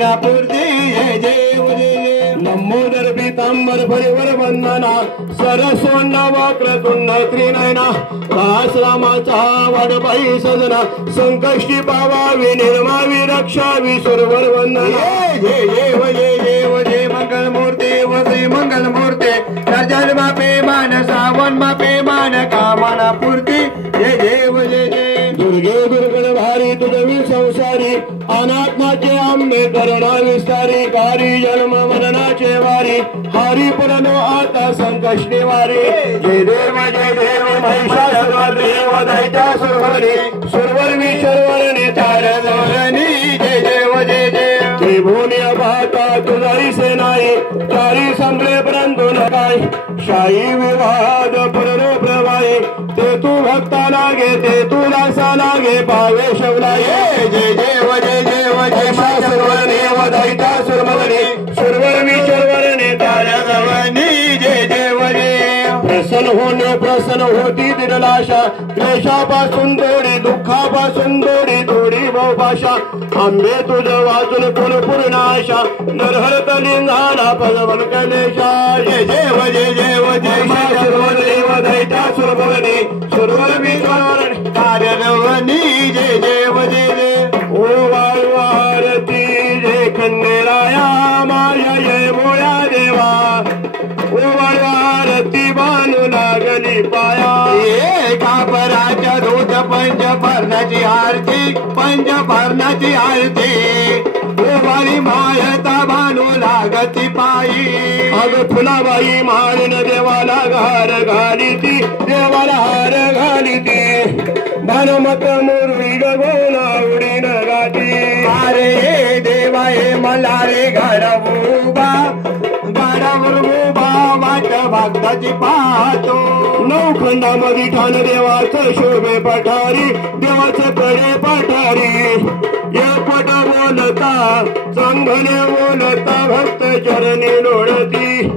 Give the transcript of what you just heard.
पूर्ती जय जय जय नमोदर पीतांबर परिवर वंदना सरस्वंड वक्रतुंड त्रिनयना रासरामाचा वडपाई सजना संकष्टी पावावी निर्मावी रक्षावी सुरवर वंदना जय जय जय जय जय मंगल मूर्ती वसे मंगल मूर्ती सर्जन मापे मान सावन मापे मान कामना पूर्ती जय जय जय जय दुर्गे दुर्गण भारी तुझवी संसारी अनात्माचे आंबे करुणा विस्तारी कारी जन्म मननाचे वारी हरी पुरनो आता संकष्टी वारी जय देव महिषासुर देव दैत्यासुरवरी सुरवर विशर्वरणी तारधरणी जय देव जय जय त्रिभुवनी अभाता तुझाई सेनाई चारी संपले परंतु नकाय शाही विवाद पुरनो प्रवाही ते तू भक्ता लागे ते तू दासा लागे पावे शवलाये जय देव जय देव जय शासुरवरणी व दैत्यासुरमरणी सुरवर विशर्वरणी तारधरणी जय देव जय प्रसन्न होती दिनलाशा क्लेशापासून थोडी दुःखापासून थोडी भाषा आंबे तुझं वाचून पूर्ण आशा नरहरत लिंगाला पदवन कलेशा जय देव जय देव जय शासुरवरणी व दैत्यासुरमरणी सुरवर विशर्वरणी तारधरणी जय देव जय जय ओ वारती जय खंडेराया माया जय मोया देवा वारती बानू लागली पाया एका पराच्या दूध पंच भरणाची आरती वारी मायता बानू लागती पायी अग फुलाबाई माळीन देवाला हार घाली ती भानुमत मुरली गगोन उडीन गाठी अरे देवा हे मला रे घडवूबा वाट भक्ताची पाहतो नवखंडामध्ये ठाण देवाचं शोभे पठारी देवाचं कडे पठारी एकपट बोलता चांगले बोलता भक्त चरणी लोळती